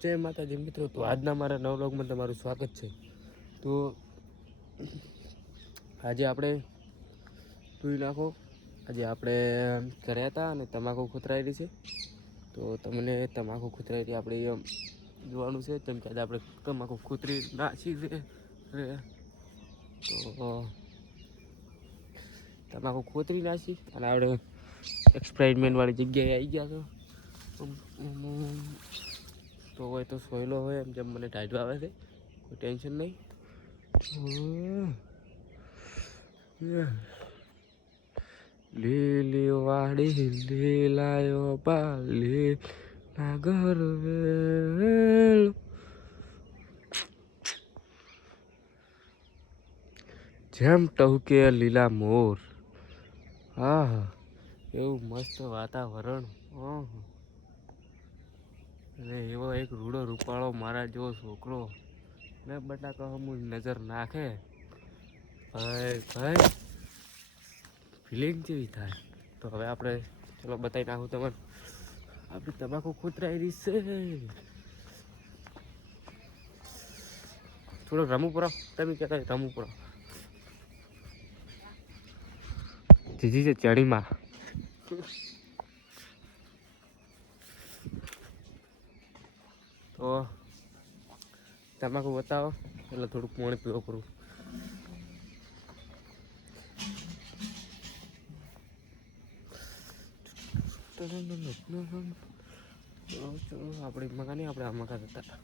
જય માતાજી મિત્રો. તો આજના મારા નવા વ્લોગમાં તમારું સ્વાગત છે. તો આજે આપણે જોઈ નાખો, આજે આપણે કર્યા હતા અને તમાકુ ખોતરાયેલી છે. તો તમને તમાકુ ખોતરાયેલી આપણે જોવાનું છે, કેમ કે આજે આપણે તમાકુ ખોતરી નાખી છે. તો તમાકુ ખોતરી નાખી અને આપણે એક્સપેરિમેન્ટ વાળી જગ્યાએ આવી ગયા છો. તો હોય તો સોયલો હોય એમ જેમ મને ટાઈટ આવે છે, કોઈ ટેન્શન નહીં. લીલી વાડી લીલાયો બાલી ના ઘર વેલ જેમ ટહુકે લીલા મોર. હા, એવું મસ્ત વાતાવરણ. અને એવો એક રૂડો રૂપાળો મારા જેવો છોકરો ને બટાકા હમું નજર નાખે, ભાઈ ફિલિંગ કેવી થાય. તો હવે આપણે ચલો બતાવી નાખું તમને, આપણે તમાકુ ખોતરાયેલી છે. થોડો રમવું પડો, તમે કહેતા રમવું પડો. જીજી છે ચડીમાં. તો તમાકુ બતાવો એટલે થોડુંક પાણી પીવો પડું. આપણે મકાની આપણે આ મકા હતા.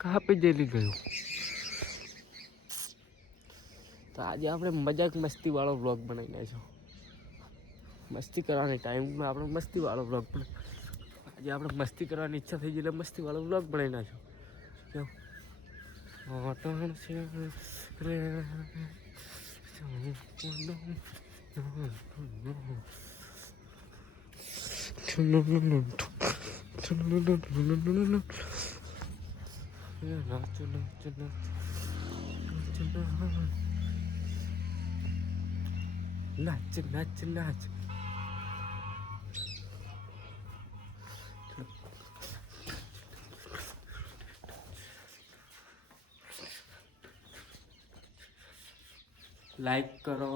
કહા પે જેલી ગયો. તો આજે આપણે મજાક મસ્તી વાળો વ્લોગ બનાવી નાખ્યો. મસ્તી કરવાની ટાઈમમાં આપણે મસ્તી વાળો વ્લોગ પણ આજે આપણે મસ્તી કરવાની ઈચ્છા થઈ ગઈ એટલે મસ્તી વાળો વ્લોગ બનાવી નાખ્યો. નાચ નાચ નાચ. લાઈક કરો,